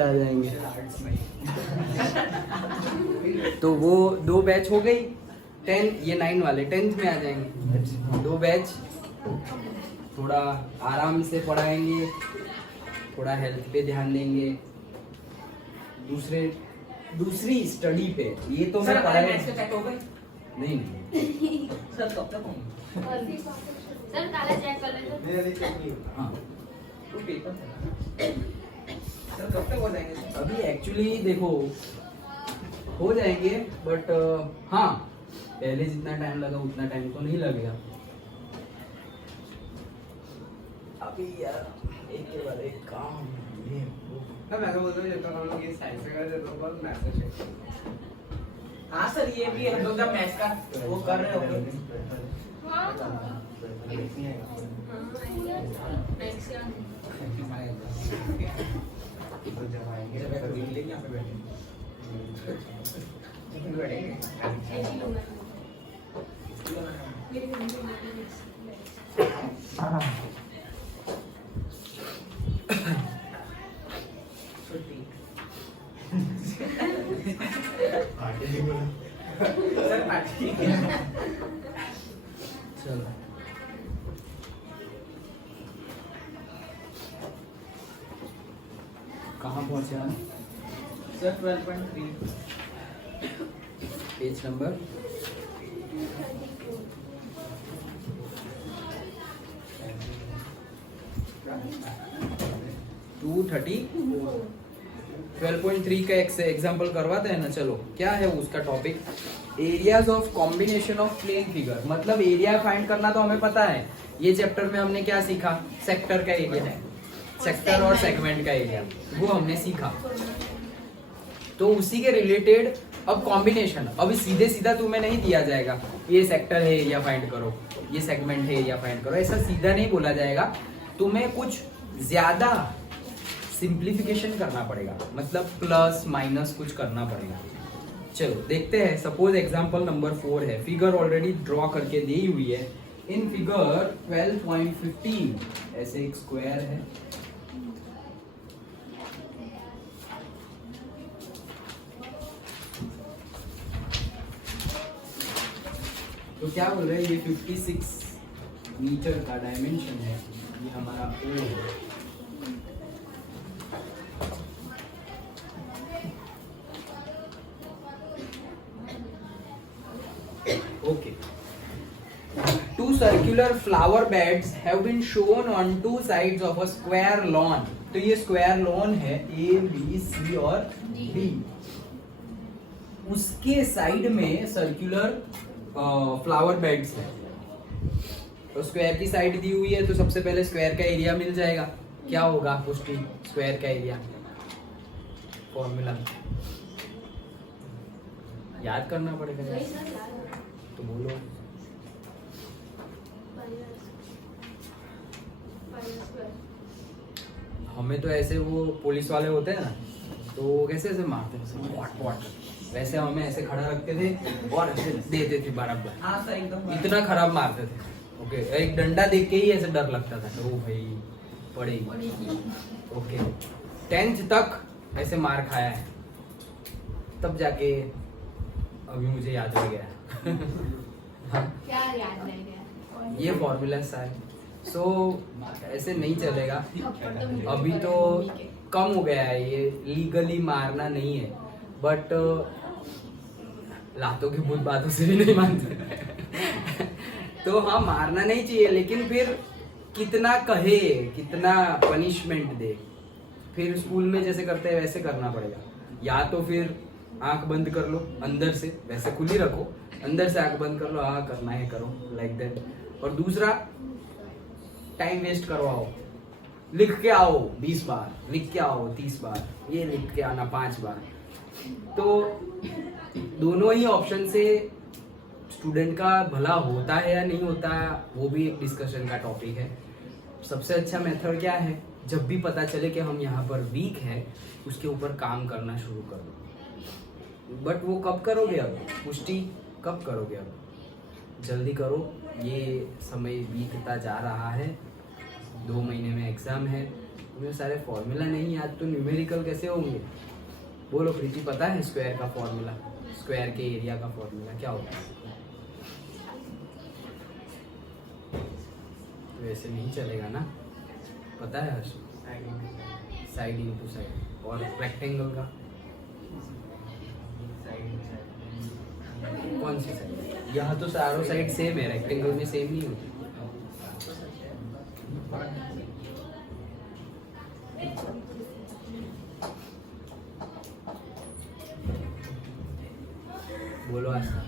आ जाएंगे। तो वो 2 बैच हो गई 10, ये 9 वाले 10th में आ जाएंगे। 2 बैच थोड़ा आराम से पढ़ाएंगे, थोड़ा हेल्थ पे ध्यान देंगे, दूसरी स्टडी पे। ये तो मैं पढ़ाई नहीं सर कब तक होंगे? सर काला चेक कर लेते। हाँ तो पेपर सर कब तक हो जाएंगे? अभी एक्चुअली देखो हो जाएंगे, बट हाँ पहले जितना टाइम लगा उतना टाइम तो नहीं लगेगा। अभी यार एक के बाद एक काम ये वो। मैं ऐसा बोलता हूँ जब तक हम लोग ये साइंस का करते तो बहुत मैथ्स है। हाँ सर ये भी हम लोग जब मैथ्स का वो कर रहे होंगे। तो जब आएंगे जब लेंगे यहाँ पे बैठेंगे। सर पार्टी चलो कहाँ पहुँचे हम? सर 12.3 पेज नंबर 12.3 का एग्जाम्पल करवाते हैं ना। चलो क्या है उसका topic? Areas of combination of plane figure. मतलब एरिया फाइंड करना तो हमें पता है। ये चैप्टर में हमने क्या सीखा? सेक्टर का एरिया है, सेक्टर और सेगमेंट का एरिया, वो हमने सीखा। तो उसी के रिलेटेड अब कॉम्बिनेशन, अब सीधे सीधा तुम्हें नहीं दिया जाएगा ये सेक्टर है एरिया फाइंड करो, ये सेगमेंट है एरिया फाइंड करो, ऐसा सीधा नहीं बोला जाएगा। तुम्हें कुछ ज्यादा सिंप्लीफिकेशन करना पड़ेगा, मतलब प्लस माइनस कुछ करना पड़ेगा। चलो देखते हैं। सपोज एग्जांपल नंबर 4 है, फिगर ऑलरेडी ड्रॉ करके दी हुई है। इन फिगर 12.15 ऐसे एक स्क्वायर है, तो क्या बोल रहे हैं? ये 56 मीटर का डायमेंशन है, ये हमारा ओ है। Okay. 2 circular flower beds have been shown on 2 sides of a square lawn. तो ये square lawn है A, B, C और D। उसके साइड में सर्कुलर फ्लावर बेड्स है। तो स्क्वायर की साइड दी हुई है, तो सबसे पहले स्क्वायर का एरिया मिल जाएगा। क्या होगा पुष्टि? स्क्वायर का एरिया फॉर्मूला याद करना पड़ेगा, तो बोलो। हमें तो ऐसे वो पुलिस वाले होते हैं ना, तो वो कैसे ऐसे मारते हैं, वैसे हमें ऐसे खड़ा रखते थे और ऐसे देते थे बराबर। हाँ सर एकदम इतना खराब मारते थे। ओके, एक डंडा देख के ही ऐसे डर लगता था, ओ भाई पड़ेगी। ओके, 10th तक ऐसे मार खाया है, तब जाके अभी मुझे याद रह गया। क्या याद रह गया? ये फॉर्मूला सारे। सो ऐसे नहीं चलेगा। अभी तो कम हो गया है, ये लीगली मारना नहीं है, बट लातों की भूत बातों से भी नहीं मानते। तो हाँ मारना नहीं चाहिए, लेकिन फिर कितना कहे, कितना पनिशमेंट दे, फिर स्कूल में जैसे करते हैं वैसे करना पड़ेगा। या तो फिर आंख बंद कर लो अंदर से, वैसे खुली रखो, अंदर से आंख बंद कर लो, हाँ करना है करो, लाइक दैट। और दूसरा, टाइम वेस्ट करवाओ, लिख के आओ 20 बार, लिख के आओ 30 बार, ये लिख के आना 5 बार। तो दोनों ही ऑप्शन से स्टूडेंट का भला होता है या नहीं होता, वो भी एक डिस्कशन का टॉपिक है। सबसे अच्छा मेथड क्या है? जब भी पता चले कि हम यहाँ पर वीक है, उसके ऊपर काम करना शुरू कर दो। बट वो कब करोगे? अब पुष्टि कब करोगे? अब जल्दी करो, ये समय बीतता जा रहा है, 2 महीने में एग्जाम है, तुम्हें सारे फॉर्मूला नहीं याद तो न्यूमेरिकल कैसे होंगे? बोलो प्रीति, पता है स्क्वायर का फॉर्मूला, स्क्वायर के एरिया का फॉर्मूला क्या होता है? वैसे नहीं चलेगा ना, पता है हर्ष? Side into side. और रेक्टेंगल का कौन सी साइड? यहाँ तो चारों साइड सेम है, रेक्टेंगल में सेम नहीं होती। बोलो आशा।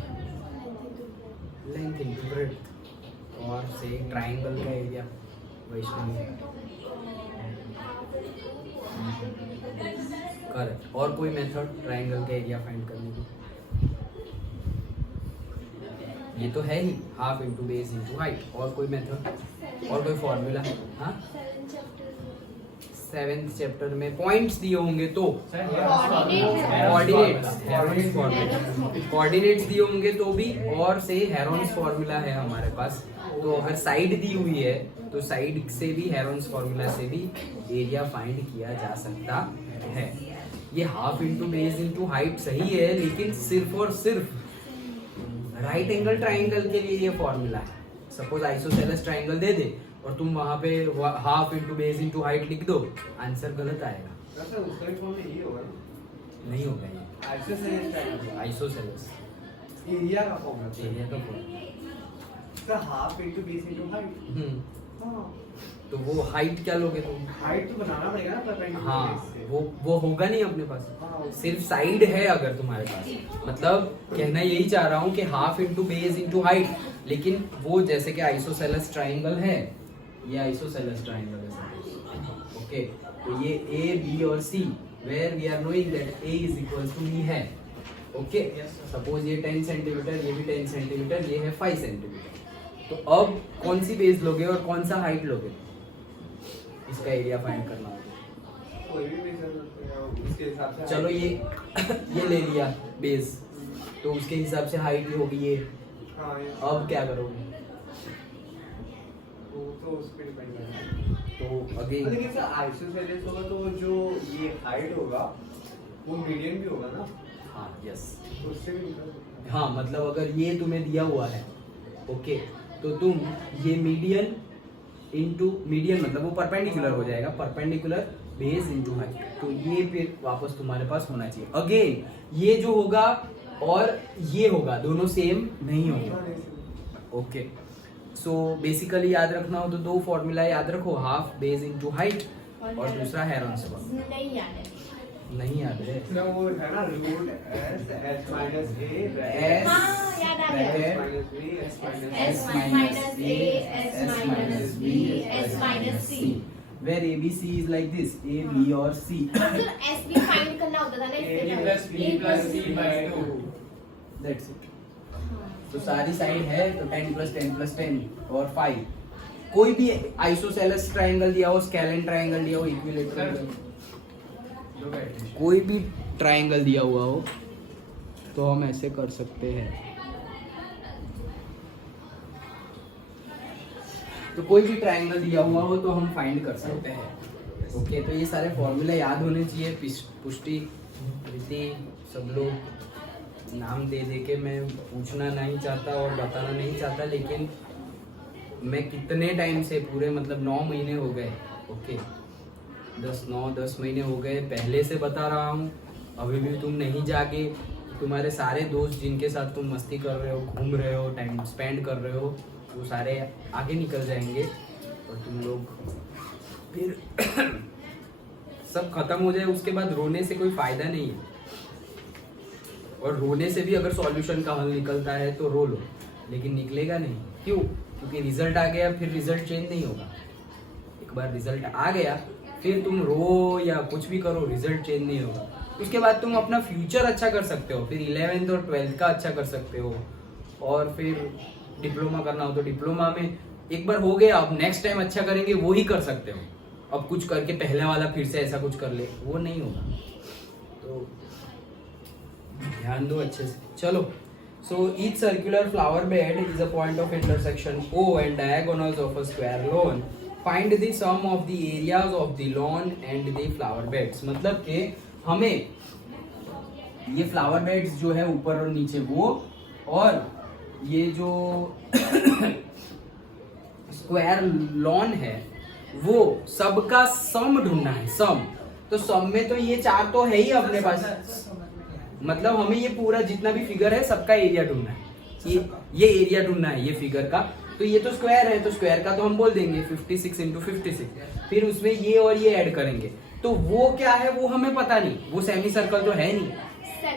Length into breadth. और से ट्राइंगल का एरिया वैष्णवी। करेक्ट। और कोई मेथड ट्राइंगल का एरिया फाइंड करने की? ये तो है ही, half into base into height. और कोई मेथड, और कोई फॉर्मूला? हाँ, 7th चैप्टर में पॉइंट्स दिए होंगे तो कोऑर्डिनेट्स दिए होंगे तो भी, और से हेरोन्स फॉर्मूला है हमारे पास। तो अगर साइड दी हुई है तो साइड से भी हेरोन्स फॉर्मूला से भी एरिया फाइंड किया जा सकता है। ये half into base into height सही है, लेकिन सिर्फ और सिर्फ राइट एंगल ट्राइंगल के लिए ये फॉर्मूला है। सपोज आइसोसेलेस ट्राइंगल दे दे और तुम वहां पे half into base into height लिख दो, आंसर गलत आएगा। वैसे उसका भी फॉर्म यही होगा ना? नहीं होगा ये आइसोसेलेस ट्रायंगल, आइसोसेलेस एरिया का फॉर्म है। एरिया का फॉर्मूला। इसका half into base into height. हाँ, तो वो हाइट क्या लोगे तुम? हाइट तो बनाना पड़ेगा ना परपेंडिकुलर हाँ, से। वो होगा नहीं अपने पास। हाँ। सिर्फ साइड है अगर तुम्हारे पास, मतलब कहना यही चाह रहा हूँ कि half into base into height. लेकिन वो जैसे कि आइसोसेलेस ट्राइंगल है, ये आइसोसेलेस ट्राइंगल है, ओके। तो ये ए बी और C, where we are knowing that A is equal to B है, ओके। सपोज ये 10 सेंटीमीटर, ये भी 10 सेंटीमीटर, ये है 5 सेंटीमीटर। तो अब कौन सी बेस लोगे और कौन सा हाइट लोगे? इसका एरिया फाइंड करना होगा। कोई भी मेजर उसके हिसाब से। चलो ये ले लिया बेस, तो उसके हिसाब से हाइट होगी ये। हाँ, ये अब क्या करोगे? वो तो उस पे डिपेंड करता है। तो अगेन लेकिन सर आइसोसेलेस होगा तो जो ये हाइट होगा वो मीडियन भी होगा ना? हाँ, यस। तो उससे भी निकल सकता है। हाँ, मतलब अगर ये तुम्हें दिया हुआ है, ओके, तो तुम ये मीडियन इंटू मीडियन, मतलब वो परपेंडिकुलर हो जाएगा, परपेंडिकुलर बेस इंटू हाइट। तो ये फिर वापस तुम्हारे पास होना चाहिए। अगेन ये जो होगा और ये होगा, दोनों सेम नहीं होंगे, ओके। सो बेसिकली याद रखना हो तो दो फॉर्मूला याद रखो, हाफ बेस इंटू हाइट और दूसरा हेरोन्स फॉर्मूला। नहीं याद है। नहीं याद है? ना वो है ना root S H minus A S हाँ, याद आ गया। S minus B S minus S minus A, S minus B, S minus C. Where A B C is like this, A B और C. तो S भी find करना होता था ना ए इसके plus B plus C by 2। That's it. तो सारी साइड है तो 10 प्लस 10 प्लस 10 और 5। कोई भी आइसोसेलेस ट्रायंगल दिया हो, स्केलेन ट्रायंगल दिया हो, इक्विलेटरल, कोई भी ट्रायंगल दिया हुआ हो तो हम ऐसे कर सकते हैं। तो कोई भी ट्रायंगल दिया हुआ हो तो हम फाइंड कर सकते हैं, ओके। तो ये सारे फॉर्मूले याद होने चाहिए। पुष्टि, प्रीति, सब लोग नाम दे दे के मैं पूछना नहीं चाहता और बताना नहीं चाहता, लेकिन मैं कितने टाइम से, पूरे मतलब 9 महीने हो गए, ओके, 10 महीने हो गए पहले से बता रहा हूँ। अभी भी तुम नहीं जागे, तुम्हारे सारे दोस्त जिनके साथ तुम मस्ती कर रहे हो, घूम रहे हो, टाइम स्पेंड कर रहे हो, वो सारे आगे निकल जाएंगे और तुम लोग फिर सब खत्म हो जाए। उसके बाद रोने से कोई फायदा नहीं है, और रोने से भी अगर सॉल्यूशन का हल निकलता है तो रो लो, लेकिन निकलेगा नहीं। क्यों? क्योंकि रिजल्ट आ गया, फिर रिजल्ट चेंज नहीं होगा। एक बार रिजल्ट आ गया फिर तुम रो या कुछ भी करो, रिजल्ट चेंज नहीं होगा। उसके बाद तुम अपना फ्यूचर अच्छा कर सकते हो, फिर 11th और 12th का अच्छा कर सकते हो, और फिर डिप्लोमा करना हो तो डिप्लोमा में एक बार हो गया, अब नेक्स्ट टाइम अच्छा करेंगे वो ही कर सकते हो। अब कुछ करके पहले वाला फिर से ऐसा कुछ कर ले, वो नहीं होगा। तो ध्यान दो अच्छे से। चलो, so each circular flower bed is a point of intersection O and diagonals of a square lawn find the sum of the areas of the lawn and the flower beds, मतलब कि हमें ये फ्लावर बेड्स जो है ऊपर और नीचे वो, और ये जो स्क्वायर लॉन है वो सबका सम ढूंढना है, सम। तो सम में तो ये चार तो है ही अपने पास, मतलब हमें ये पूरा जितना भी फिगर है सबका एरिया ढूंढना है, ये एरिया ढूंढना है ये फिगर का। तो ये तो स्क्वायर है, तो स्क्वायर का तो हम बोल देंगे 56 इंटू 56, फिर उसमें ये और ये ऐड करेंगे। तो वो क्या है वो हमें पता नहीं, वो सेमी सर्कल तो है नहीं,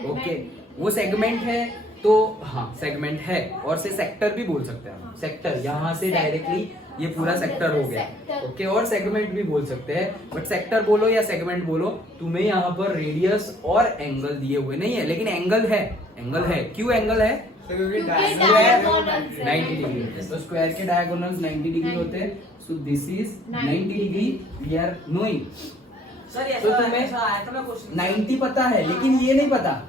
ओके वो सेगमेंट है, तो हाँ सेगमेंट है, और से सेक्टर भी बोल सकते हैं हम, सेक्टर यहाँ से डायरेक्टली ये पूरा सेक्टर हो गया, ओके। और सेगमेंट भी बोल सकते हैं, बट सेक्टर बोलो या सेगमेंट बोलो, तुम्हें यहाँ पर रेडियस और एंगल दिए हुए नहीं है, लेकिन एंगल है, एंगल है। क्यों एंगल है? स्क्वायर 90 डिग्री होते हैं, तो स्क्वायर के डायगोनल्स 90 डिग्री होते हैं, so this is 90 degree we are knowing. Sir तो तुम्हें ऐसा आया था ना क्वेश्चन, 90 पता है, लेकिन ये नहीं पता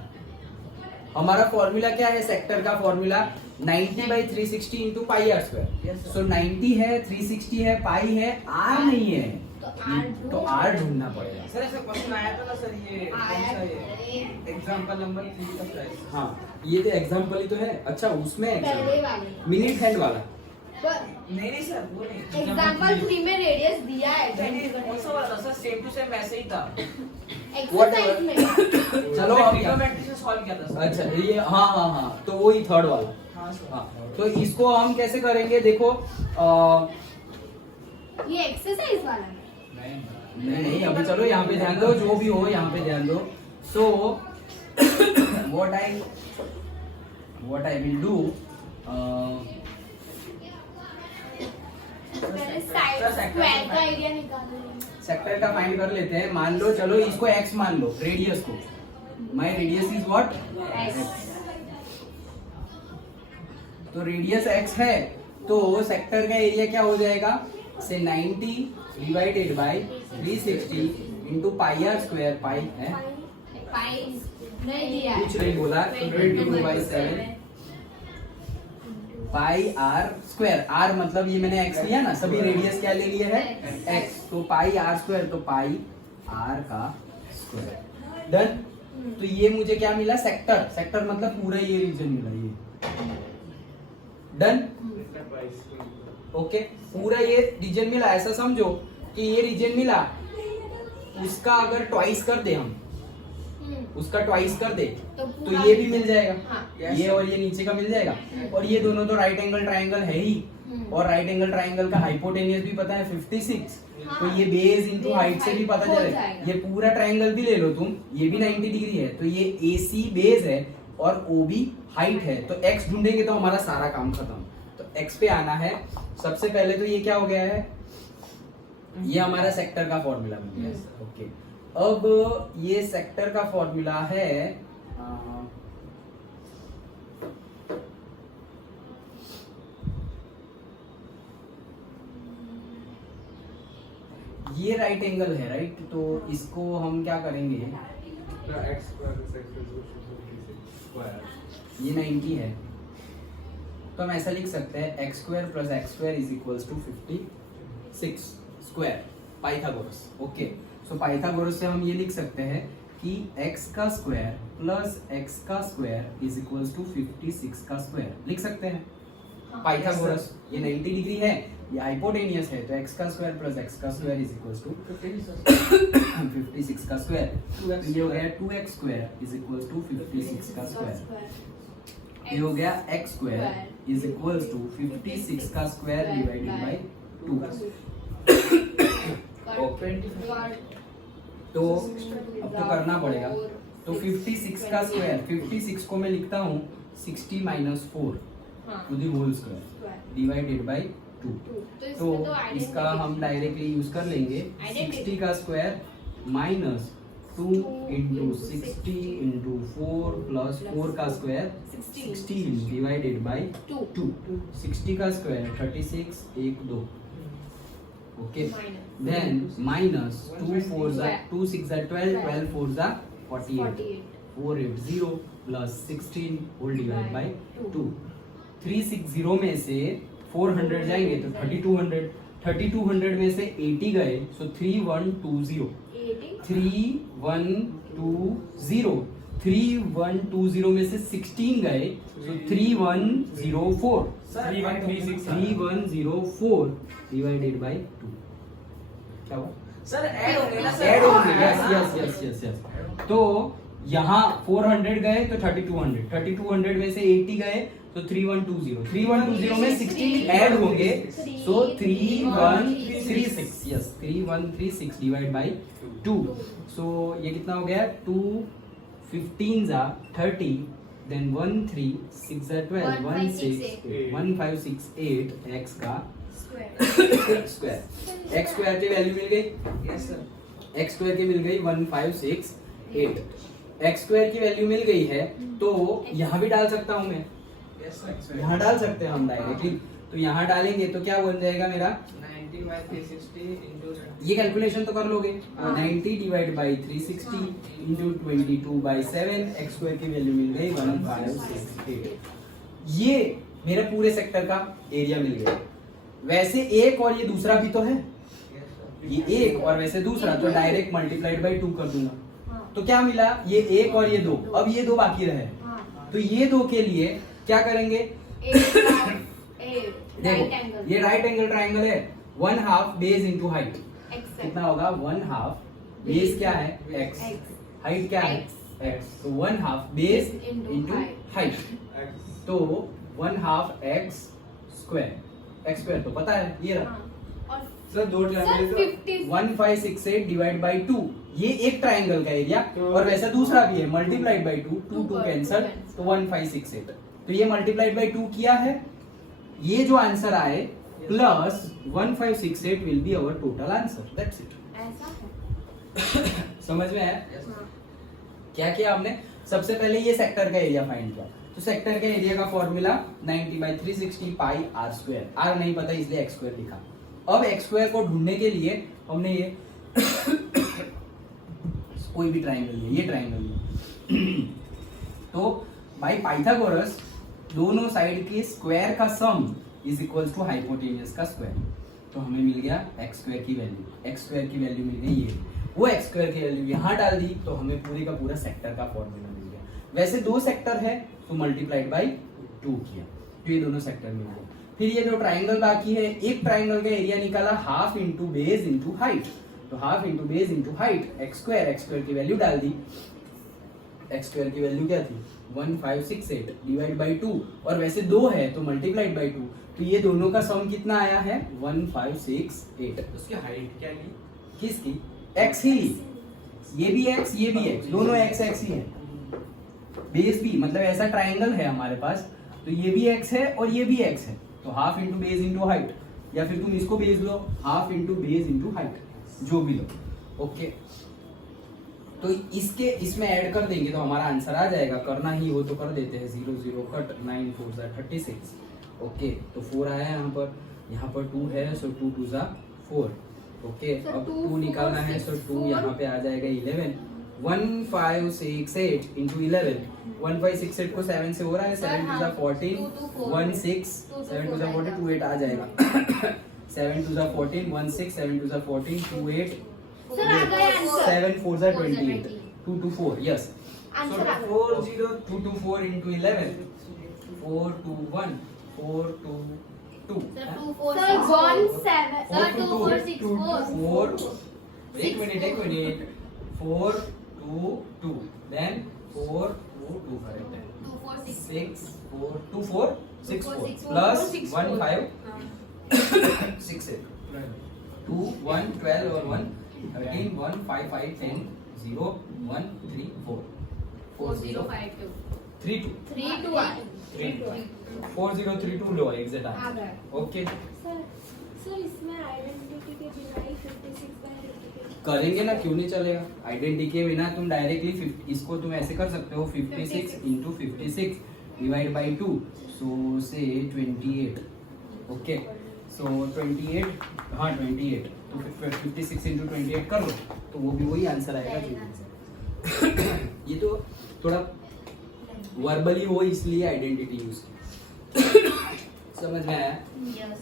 हमारा फॉर्मूला क्या है सेक्टर का formula 90/360 into pi r square. So 90 है, 360 है, पाई है, आर नहीं है, तो आर ढूंढना पड़ेगा। सर ऐसा क्वेश्चन आया था ना सर, ये कौन सा है एग्जांपल नंबर 3 का प्राइस? हाँ ये तो एग्जाम्पल ही तो है। अच्छा उसमें पहले वाले मिनट हैंड वाला नहीं सर वो नहीं, एग्जांपल 3 में रेडियस दिया है, नहीं कौन सा वाला था सर? सेम टू सेम ऐसे ही था, एक्सरसाइज में। चलो हम ट्रिग्नोमेट्री से सॉल्व किया था सर। अच्छा ये हाँ तो वही थर्ड वाला। हाँ सर, हाँ तो इसको हम कैसे करेंगे देखो, ये एक्सरसाइज वाला है। नहीं अभी चलो यहाँ पे ध्यान दो, जो भी हो यहाँ पे ध्यान दो। सो what I will do, पहले साइड स्क्वायर का एरिया निकालो। सेक्टर का फाइंड कर लेते हैं। मान लो चलो इसको x मान लो, रेडियस को, my radius is what X। तो रेडियस x है, तो सेक्टर का एरिया क्या हो जाएगा से 90 divided by 360 into pi r square, pi है पाई नहीं दिया है। कुछ नहीं बोला, 22/7 पाई आर स्क्वायर। आर मतलब ये मैंने x लिया ना, सभी रेडियस क्या ले लिए है x, तो पाई आर स्क्वायर, तो पाई आर का स्क्वायर। डन। तो ये मुझे क्या मिला सेक्टर, सेक्टर मतलब पूरा ये रीजन मिला ये। डन ओके पूरा ये रीजन मिला, ऐसा समझो कि ये रीजन मिला, उसका अगर ट्वाइस कर दे हम, उसका ट्वाइस कर दे तो ये भी मिल जाएगा, हाँ। ये और ये नीचे का मिल जाएगा। और ये दोनों तो राइट एंगल ट्राइंगल है ही, और राइट एंगल ट्राइंगल का हाइपोटेनियस भी पता है 56, तो ये बेस इनटू हाइट से भी पता हो चले। जाएगा। ये पूरा ट्राइंगल भी ले लो तुम, ये भी 90 डिग्री है, तो ये AC बेस है और OB हाइट है, तो x ढूंढेंगे तो हमारा सारा काम खत्म। तो x पे आना है सबसे पहले, तो ये क्या हो गया है, ये हमारा सेक्टर का फॉर्मूला मिल गया। ओके अब ये सेक्टर का फॉर्मूला है ये राइट एंगल है, राइट, तो इसको हम क्या करेंगे, ये 90 है, तो हम ऐसा लिख सकते हैं x square plus x square is equals to 56 square, Pythagoras. Okay so Pythagoras से हम ये लिख सकते हैं कि x का स्क्वायर प्लस x का स्क्वायर इज इक्वल्स टू 56 का स्क्वायर लिख सकते हैं। पाइथागोरस ये 90 डिग्री है, ये हाइपोटेनियस है, तो x का स्क्वायर प्लस x का स्क्वायर इज इक्वल्स टू 56 का स्क्वायर, तो ये हो गया 2x square is equals to 56 का स्क्वायर। ये हो गया x square is equals to 56 का स्क्वायर डिवाइडेड बाय 2। ओके तो अब तो करना पड़ेगा, तो 56 का स्क्वायर, 56 को मैं लिखता हूँ 60 minus 4 to the whole square divided by 2। तो इसका हम डायरेक्टली यूज कर लेंगे, 60 का square minus 2 into 60 into 4 plus 4 का स्क्वायर 16 डिवाइडेड बाय 2। 60 का स्क्वायर 36 1 2, ओके देन माइनस 2 4 जा 2 6 जा 12 12 4 जा 48 4 8 0 प्लस 16 होल डिवाइड बाय 2। 360 में से 400 जाएंगे तो 3200, 3200 में से 80 गए सो 3120 3120 3120 में से 16 गए सो 3104 3104 डिवाइडेड बाय 2 क्या हुआ सर ऐड होंगे ना ऐड होंगे यस तो यहाँ 400 गए तो 3200 में से 80 गए तो 3120 में 16 ऐड होंगे सो 3136 यस 3136 डिवाइड बाय 2 सो ये कितना हो गया 2 15 जा 30 देन 1 3 6 जा 12 1568 x का स्क्वायर x स्क्वायर की वैल्यू मिल गई यस सर x स्क्वायर की मिल गई 1568 x स्क्वायर की वैल्यू मिल गई है तो यहाँ भी डाल सकता हूँ मैं यस सर यहाँ डाल सकते हैं हम डायरेक्टली तो यहाँ डालेंगे तो क्या बन जाएगा मेरा 90 by 360 into ये कैलकुलेशन तो कर लोगे 90 divide by 360 into 22 by 7 x square की वैल्यू मिल गई 1568 ये मेरे पूरे सेक्टर का एरिया मिल गया वैसे एक और ये दूसरा भी तो है ये एक और वैसे दूसरा तो डायरेक्ट मल्टीप्लाइड बाई 2 कर दूंगा तो क्या मिला ये एक और ये दो अब ये दो बाकी रहे तो ये दो के लिए क्या करेंगे देखो ये राइट एंगल ट्रायंगल है 1/2 बेस इनटू हाइट कितना होगा 1/2 बेस क्या है x हाइट क्या है x तो 1/2 बेस इनटू हाइट तो 1/2 x स्क्वायर तो पता है ये रहा सर दो ट्रायंगल 1568 डिवाइड बाई 2 ये एक ट्रायंगल का एरिया और वैसा दूसरा भी है मल्टीप्लाइड बाई 2 2 कैंसल तो 1568 तो ये मल्टीप्लाइड बाई 2 किया है ये जो आंसर आए plus 1568 will be our total answer that's it समझ में आया क्या किया हमने सबसे पहले ये सेक्टर का एरिया फाइंड किया तो सेक्टर के एरिया का formula 90 by 360 pi r square r नहीं पता इसलिए x स्क्वायर लिखा अब x स्क्वायर को ढूंढने के लिए हमने ये कोई भी ट्रायंगल लिया ये ट्रायंगल लिया तो बाय पाइथागोरस दोनों साइड के स्क्वायर का sum is equals to hypotenuse का स्क्वायर तो हमें मिल गया x स्क्वायर की वैल्यू x स्क्वायर की वैल्यू मिल गई ये वो x स्क्वायर की वैल्यू यहाँ डाल दी तो हमें पूरे का पूरा सेक्टर का फॉर्मूला मिल गया वैसे दो सेक्टर है तो मल्टीप्लाइड बाई 2 किया तो ये दोनों सेक्टर मिल गए फिर ये जो ट्रायंगल बाकी है एक ट्रायंगल का एरिया निकाला half into base into height तो half into base into height x square की वैल्यू डाल दी x स्क्वायर की वैल्यू क्या थी 1568 डिवाइड बाई 2 और वैसे दो है तो मल्टीप्लाइड बाई 2 तो ये दोनों का सम कितना आया है 1568 उसकी हाइट क्या ली किसकी x ही ली ये भी x दोनों x ही है बेस भी मतलब ऐसा ट्रायंगल है हमारे पास तो ये भी x है और ये भी x है तो half into base into height या फिर तुम इसको बेस लो half into base into height जो भी लो ओके तो इसमें ऐड कर देंगे तो हमारा आंसर आ जाएगा करना ही हो तो कर देते हैं 0 0 कट 9 4 36 ओके तो 4 आया यहाँ पर 2 है सो 2 2 4 ओके अब 2 निकालना है सो 2 यहाँ पे आ जाएगा 11 1568 into 11 1568 को 7 से हो रहा है 7 to the 14 16 7 to the 14 28 आ जाएगा 7 to the 14 16 7 to the 14 28 sir आ गया answer 7 4 is 28 2 to 4 yes answer आ so 2 to 4 into 11 4 to 1 4 to 2 sir 2 4 sir 1 7 sir 2 4 6 4 एक मिनट 4 2 2 then 4 2 2 correct है 2 4 6 6 4 2 4 6 4 plus 1 5 6 8 2 1 12 और 1 13 1 5 5 10 0 1 3 4 4 0 5 2 3 2 3 2 4 0 3 2 लो एग्जैक्ट आ गया ओके सर इसमें आइडेंटिटी के बिना ही 56/56 करेंगे ना क्यों नहीं चलेगा आइडेंटिटी के बिना तुम डायरेक्टली इसको तुम ऐसे कर सकते हो 56 into 56 डिवाइड बाई 2 सो से 28 ओके सो 28 हाँ 28 तो 56 into 28 कर लो तो वो भी वही आंसर आएगा ये तो थोड़ा वर्बली हो इसलिए आइडेंटिटी यूज की समझ में आया यस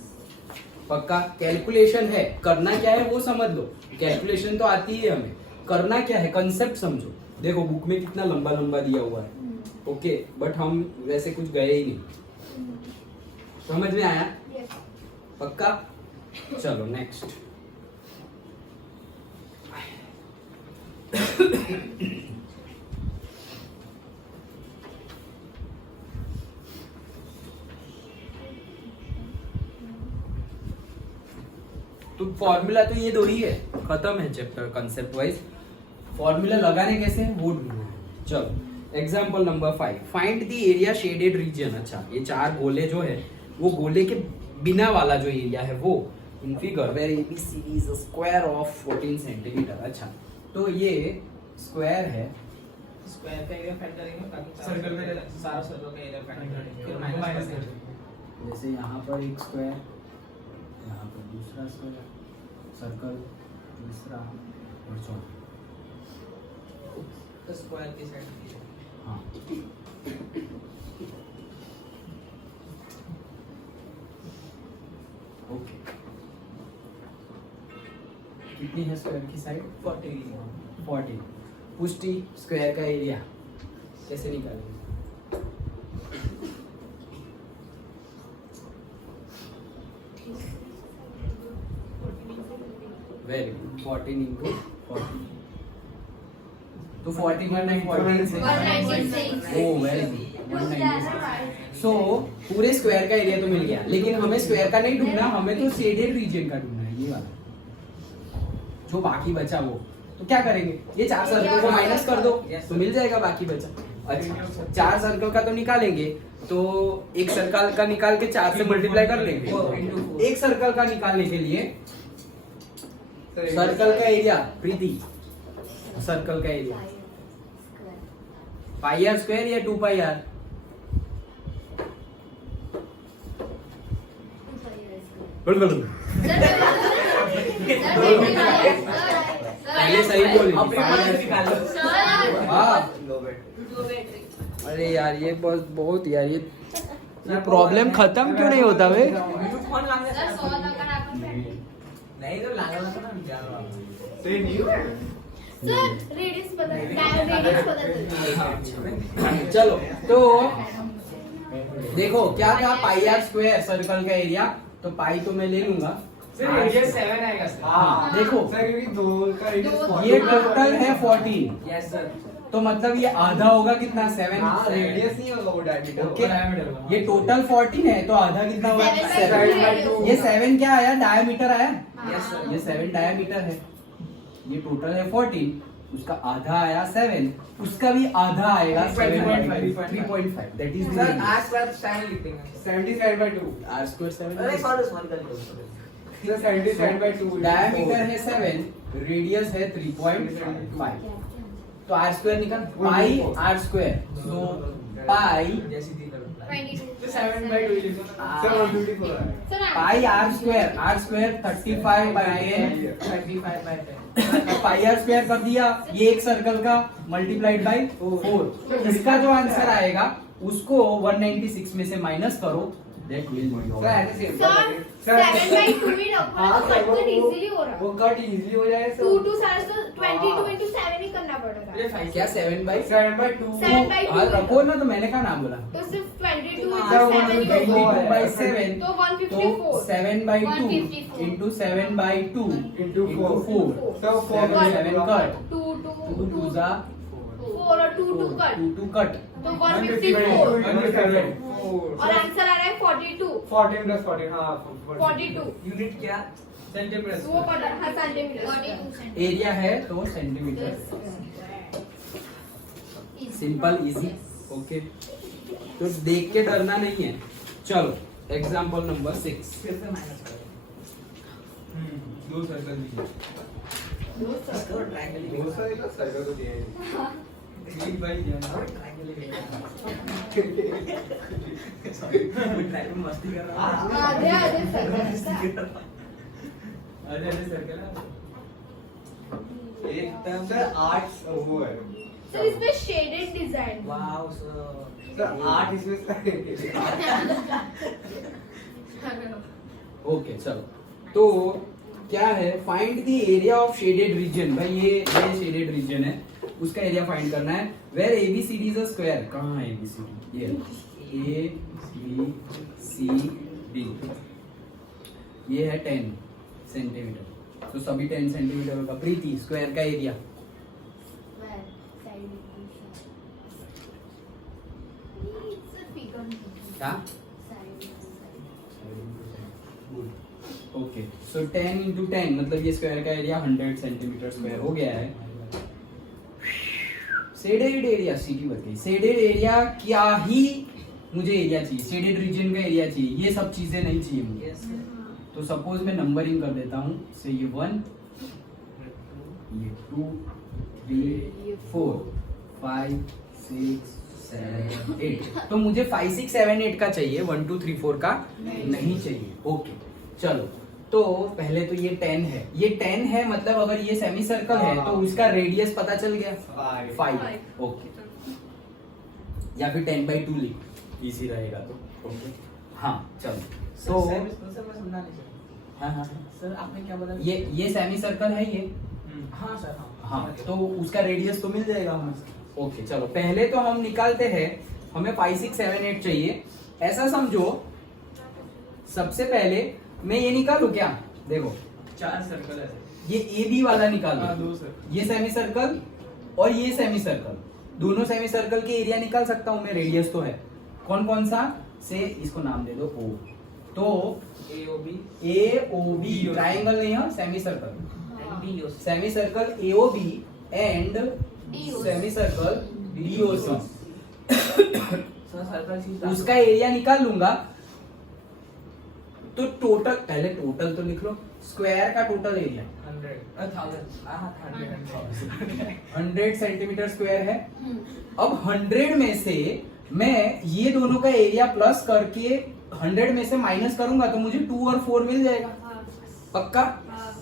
पक्का? कैलकुलेशन है, करना क्या है वो समझ लो। कैलकुलेशन तो आती है हमें, करना क्या है कंसेप्ट समझो। देखो बुक में कितना लंबा लंबा दिया हुआ है, ओके, बट हम वैसे कुछ गए ही नहीं। समझ में आया? Yes. पक्का? चलो नेक्स्ट। तो फॉर्मूला तो ये दो ही है, खत्म है चैप्टर कंसेप्ट वाइज। फॉर्मूला लगाने कैसे हैं वो ढूंढना है। चलो example number 5, find the area shaded region. अच्छा, ये चार गोले जो है वो गोले के बिना वाला जो एरिया है वो in figure where ABC is a square of 14 centimetre. अच्छा, तो ये स्क्वायर है, स्क्वायर का एरिया फाइंड करेंगे ताकि सर्कल में सारा सर्कल का एरिया फाइंड करेंगे, फिर माइनस माइनस करेंगे। जैसे यहाँ पर एक स्क्वायर, यहाँ पर दूसरा स्क्वायर, सर्कल तीसरा और चौथा। तो स्क्वायर की साइड हाँ, ओके। कितनी है स्क्वायर की साइड? 40। पुष्टि स्क्वायर का एरिया कैसे निकालेंगे? Very good, 14 into 40। तो 41 से 196. ओ वेरी गुड, 196। सो पूरे स्क्वायर का एरिया तो मिल गया, लेकिन हमें स्क्वायर का नहीं ढूंढना, हमें तो शेडेड रीजन का ढूंढना है, ये वाला जो बाकी बचा वो। तो क्या करेंगे, ये चार सर्कल को माइनस कर दो तो मिल जाएगा बाकी बचा। अच्छा, चार सर्कल का तो निकालेंगे, तो एक सर्कल का निकाल के 4 से मल्टीप्लाई कर लेंगे। एक सर्कल का निकालने के लिए सर्कल का एरिया, प्रीति सर्कल का एरिया पाई आर स्क्वायर या 2 पाई आर? पहले सही बोली। हाँ, अरे यार ये बहुत यार ये प्रॉब्लम खत्म क्यों नहीं होता बे? नहीं तो लागला था ना विचार सही नहीं हो। सर रेडियस बदल चलो तो देखो क्या था, पाई आर स्क्वायर सर्कल का एरिया, तो पाई तो मैं ले लूंगा। सर रेडियस 7 आएगा सर। हाँ देखो, सर क्योंकि दो का रेडियस ये टोटल है 14, यस सर। तो मतलब ये आधा होगा कितना? 7। हाँ, रेडियस नहीं होगा वो डायमीटर ओके, ये टोटल 14 है, तो आधा कितना हुआ? 7/2। ये 7 क्या आया? डायमीटर आया। Yes sir. ये 7 डायमीटर है, ये टोटल है 14, उसका आधा आया 7, उसका भी आधा आएगा 3.5। दैट इज सर आज बार टाइम लिखते हैं। 77/2 आर स्क्वायर 7। अरे सॉरी कर लो। सर 77/2 डायमीटर है 7, रेडियस है 3.5, तो आर स्क्वायर निकाल, पाई आर स्क्वायर, तो पाई जैसी दी कर 22 7/2 लिखो सर 124 है sir pi r square 35/10, 35/10। Pi r square कर दिया, ये एक सर्कल का मल्टीप्लाइड बाय 4। इसका जो आंसर आएगा उसको 196 में से माइनस करो, दैट विल बी सर ऐसे सेम सर 7/2 ही रखो हाँ, ना, तो सर, कट इजीली हो रहा वो कट इजीली हो जाएगा 2 सर 2 सारे तो 22 into 7 ही करना पड़ेगा। क्या 7/2? 7/2 7/2 हाँ रखो ना, तो मैंने क्या नाम बोला? तो सिर्फ 22 सर, into 7 ही 22 होगा। by 7, तो तो 154 7/2 154 into 7/2 into 4, 4 so 4 7 cut, 2 2 2 जा 4 और 2 2 कट 2 2 कट, तो 154 154 और आंसर आ रहा है 42 14 plus 14 हाँ 42 यूनिट क्या? सेंटीमीटर। वो पढ़ा हाँ सेंटीमीटर। एरिया है तो सेंटीमीटर। सिंपल इजी, ओके, तो देख के डरना नहीं है। चलो एग्जांपल नंबर 6। फिर से माइनस करो। दो सर्कल दिए इसको ट्रायंगल दो सर्कल तो दिए एक बार दिया ना ट्रायंगल ट्रायंगल मस्ती कर रहा है। आधे आधे सर्कल अरे सर्कल एकदम सर 8 वो है सर इसमें shaded design wow sir. Sir 8 इसमें ओके चलो तो क्या है, find the area of shaded region. भाई ये शेडेड रीजन है, उसका एरिया फाइंड करना है। Where ABCD is a square. कहाँ है ABCD? ये ABCD, ये है 10 सेंटीमीटर। तो सभी 10 सेंटीमीटर का प्रीति स्क्वायर का area Where? Side. It's a figure. क्या? Side. ओके, सो 10 into 10 मतलब ये स्क्वायर का एरिया 100 सेंटीमीटर स्क्वायर हो गया है। शेडेड एरिया, सीटी बच गई। शेडेड एरिया क्या ही मुझे एरिया चाहिए, शेडेड रीजन का एरिया चाहिए, ये सब चीजें नहीं चाहिए मुझे। तो सपोज मैं नंबरिंग कर देता हूँ, से ये 1, ये 2, 3, 4, 5, 6, 7, 8। तो मुझे 5, 6, 7, 8 का चाहिए, 1, 2, 3, 4 का नहीं चाहिए। ओके चलो, तो पहले तो ये 10 है, ये 10 है मतलब अगर ये सेमी सर्कल है तो उसका रेडियस पता चल गया 5। ओके, या फिर 10/2 लिख, इजी रहेगा तो। ओके हाँ चलो, तो सर मैं समझा नहीं सर। हाँ हाँ सर आपने क्या बोला? ये सेमी सर्कल है ये। हाँ सर हाँ, तो उसका रेडियस तो मिल जाएगा हमें। ओके चलो, पहले तो हम निकालते हैं, हमें 5, 6, 7, 8 चाहिए। ऐसा समझो, सबसे पहले मैं ये निकालू क्या, देखो 4 सर्कल है। ये AB वाला निकालो, हाँ, 2 सर्कल। ये सेमी सर्कल और ये सेमी सर्कल, दोनों सेमी सर्कल के एरिया निकाल सकता हूँ मैं, रेडियस तो है। कौन कौन सा, से इसको नाम दे दो O। तो AOB ट्राइंगल नहीं है, semi circle, semi circle AOB and semi circle DOC, उसका एरिया निकाल लूंगा। तो टोटल, पहले टोटल तो लिख लो, स्क्वायर का टोटल एरिया 100 सेंटीमीटर स्क्वायर है। अब 100 में से मैं ये दोनों का एरिया प्लस करके 100 में से माइनस करूंगा तो मुझे 2 और 4 मिल जाएगा। पक्का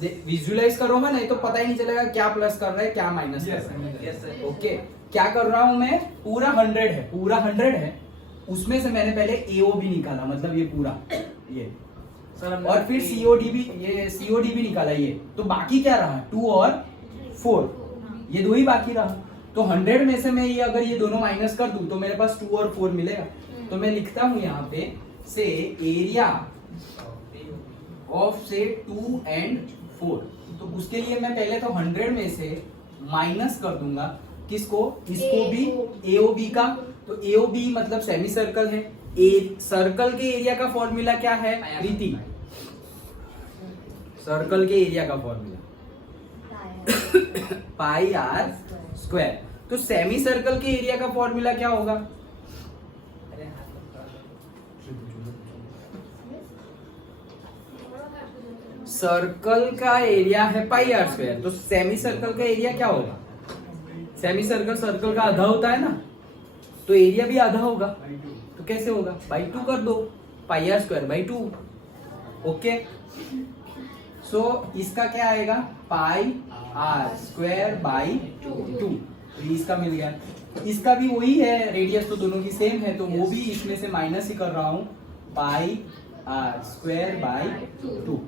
विजुअलाइज करोगा, नहीं तो पता ही नहीं चलेगा क्या प्लस कर रहा है क्या माइनस कर रहा है। ओके, क्या कर रहा हूं मैं, पूरा 100 है, पूरा 100 है, उसमें से मैंने पहले AOB निकाला, मतलब ये पूरा ये, और फिर COD भी निकाला ये। तो बाकी क्या रहा, 2 और 4, ये 2 ही बाकी रहा। तो 100 में से मैं ये अगर ये दोनों माइनस कर दूं तो मेरे पास 2 और 4 मिलेगा। तो मैं लिखता हूं यहाँ पे से एरिया ऑफ से 2 and 4। तो उसके लिए मैं पहले तो 100 में से माइनस कर दूंगा किसको, इसको भी, AOB का। तो AOB मतलब सेमी सर्कल है, सर्कल के एरिया का फॉर्मूला क्या है प्रीति, सर्कल के एरिया का फॉर्मूला पाई r स्क्वायर। तो सेमी सर्कल के एरिया का फॉर्मूला क्या होगा, सर्कल का एरिया है पाई r स्क्वायर, तो सेमी सर्कल का एरिया क्या होगा, सेमी सर्कल सर्कल का आधा होता है ना, तो एरिया भी आधा होगा। तो कैसे होगा, /2 कर दो, पाई r स्क्वायर /2। ओके, सो इसका क्या आएगा, पाई r स्क्वायर /2। इसका मिल गया, इसका भी वही है, रेडियस तो दोनों की सेम है, तो वो भी इसमें से माइनस ही कर रहा हूँ, पाई r स्क्वायर /2।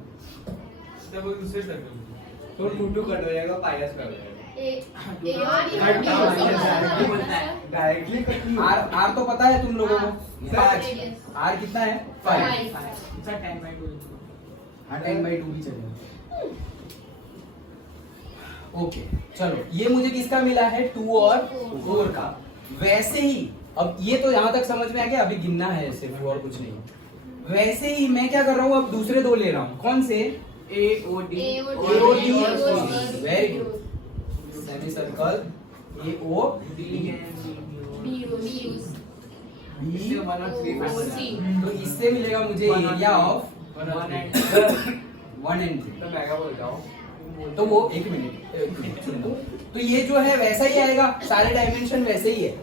वो दूसरे सर्कल तो 2 कट हो जाएगा, पाई r स्क्वायर डायरेक्टली कट नहीं होगा। r तो पता है तुम लोगों को, 5, r कितना है 5, सर 10/2 हाँ 10/2 भी चलेगा। ओके चलो, ये मुझे किसका मिला है, 2 और 4 का। वैसे ही अब ये तो यहाँ तक समझ में आ गया, अभी गिनना है सिर्फ और कुछ नहीं। वैसे ही मैं क्या कर रहा हूँ, अब दूसरे 2 ले रहा हूँ, कौन से, AOD very good, semi circle AOD तो इससे मिलेगा मुझे एरिया ऑफ 1 and 3। तो मैं क्या बोल रहा हूँ, तो वो एक मिनट सुनो, तो ये जो है वैसा ही आएगा, सारे डायमेंशन वैसे ही है,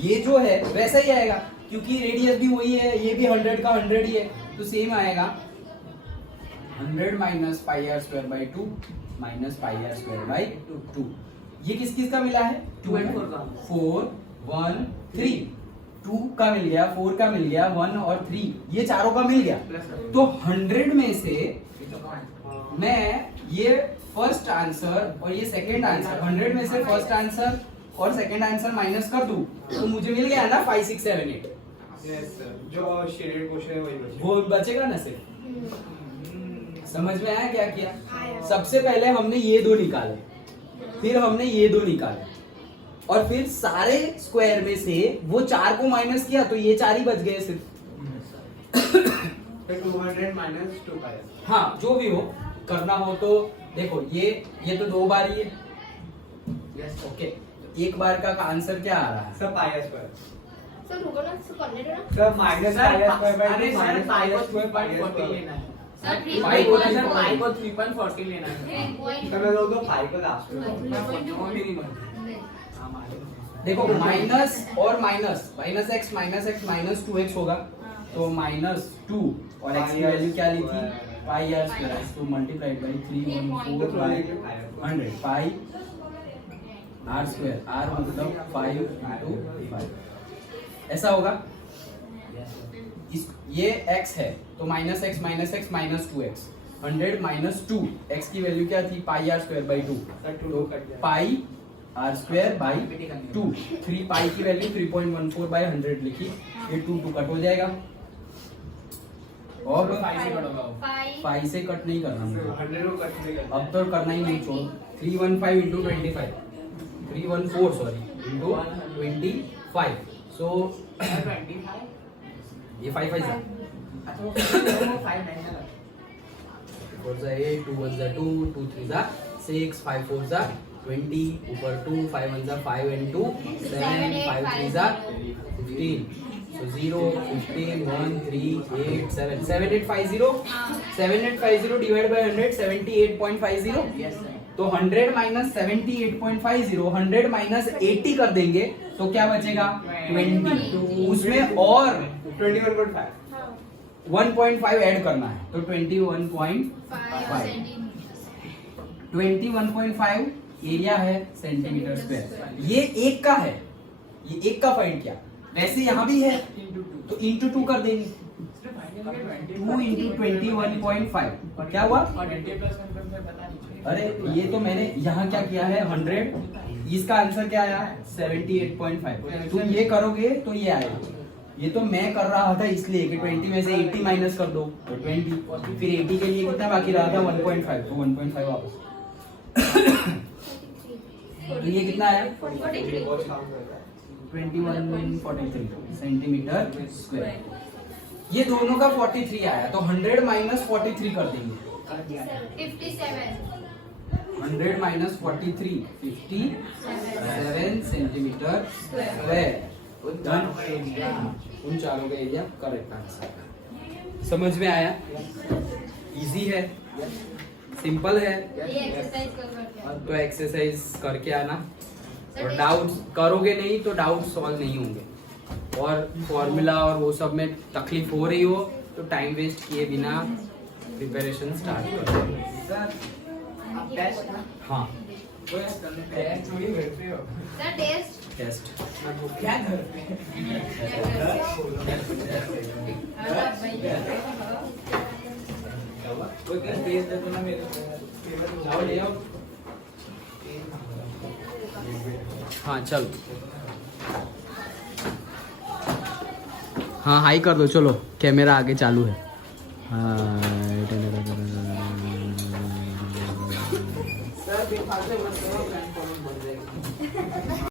ये जो है वैसा ही आएगा क्योंकि रेडियस भी वही है, ये भी 100 का 100 ही है, तो सेम आएगा 100 minus pi r square /2 minus pi r square /2। ये किस किस का मिला है, 2 and 4 का, 4 1 3, 2 का मिल गया, 4 का मिल गया, 1 और 3, ये चारों का मिल गया। तो 100 में से मैं ये फर्स्ट आंसर और ये सेकंड आंसर 100 में से फर्स्ट आंसर और सेकंड आंसर माइनस कर दूं तो मुझे मिल गया ना 5 6 7 8। यस सर, जो शेडेड क्वेश्चन है वही बचेगा। वो बचेगा ना सिर्फ। समझ में आया क्या किया? आया। सबसे पहले हमने ये दो निकाले, फिर हमने ये दो निकाले, और फिर सारे स्क्वायर में से वो 4 को माइनस किया तो ये 4 ही बच गए सिर्फ। तो 200 माइनस 2 पाई। हाँ, जो भी हो करना हो तो देखो ये तो 2 बार ही है। यस ओके, एक बार का आंसर क्या आ रहा है? Sir pi square. सर रुको ना, सर करने दो ना। Sir minus pi square by अरे 2 सर माइनस पाई को पाई स्क्वायर 3.40 लेना है। सर पाई को सर 3.40 पाई को 3.40 लेना है। सर मैं लोग तो पाई को लास्ट में। वो मिनिमम। नहीं। हाँ मालूम है। देखो माइनस और माइनस x माइनस 2x होगा, तो -2 और x की वैल्यू क्या ली थी? Pi r square two multiplied by 314 by 100 pi r square, r मतलब 5 into 5 ऐसा होगा। ये x है तो -x minus 2x 100 minus 2 x की वैल्यू क्या थी? Pi r square by 2, sir 2 तो कट जाएगा। पाई आर स्क्वायर बाई 2, 3 पाई की वैल्यू 3.14 बाई 100 लिखी, ये 2 कट हो जाएगा। और पाई से कट होगा वो। 5 से कट नहीं करना मुझे, 100 को कट नहीं करना। अब तो करना ही नहीं, छोड़। 315 into 25 314 sorry into 25, so sir 25। ये 5 5 जा अच्छा वो 5 नहीं है। 4 जा 8 2 1 जा 2 2 3 जा 6 5 4 जा 20 ऊपर 2 5 1 जा 5 and 2 7 5 3 जा 15, so 0 15 1 3 8 7 7850 7850 divided by 100 78.50। Yes sir. तो 100 माइनस 78.50 100 माइनस 80 कर देंगे तो क्या बचेगा? 20। उसमें और 21.5। 1.5 ऐड करना है तो 21.5 21.5 एरिया है सेंटीमीटर स्क्वायर। ये एक का है, ये एक का फाइंड किया। वैसे यहाँ भी है तो इंटू 2 कर देंगे, 2 into 21.5 क्या हुआ? और 20 प्लस 1.5 पता नहीं। अरे ये तो मैंने यहाँ क्या किया है 100, इसका आंसर क्या आया? 78.5। तो ये करोगे तो ये आएगा। ये तो मैं कर रहा था इसलिए कि 20 में से 80 माइनस कर दो तो 20, फिर 80 के लिए कितना बाकी रहा था? 1.5, तो 1.5 वापस। तो ये कितना आया? 2143 सेंटीमीटर स्क्वायर। ये दोनों का 43 आया, तो 100 माइनस 43 कर देंगे। 57 100 माइनस 43 57 सेंटीमीटर स्क्वायर। डन। उन चारों का एरिया करेक्ट आंसर। समझ में आया? इजी है, सिंपल है, ये एक्सरसाइज कर तो एक्सरसाइज करके आना। और डाउट्स करोगे नहीं तो डाउट सॉल्व नहीं होंगे, और फॉर्मूला और वो सब में तकलीफ हो रही हो तो टाइम वेस्ट किए बिना प्रिपरेशन स्टार्ट करो। सर अब टेस्ट ना। हाँ, वो टेस्ट थोड़ी घर पे हो। सर टेस्ट टेस्ट क्या घर पे? वो कर पेज दे दो ना मेरे को। जाओ ले आओ। हाँ चलो, हाँ हाई कर दो, चलो कैमरा आगे चालू है। हाँ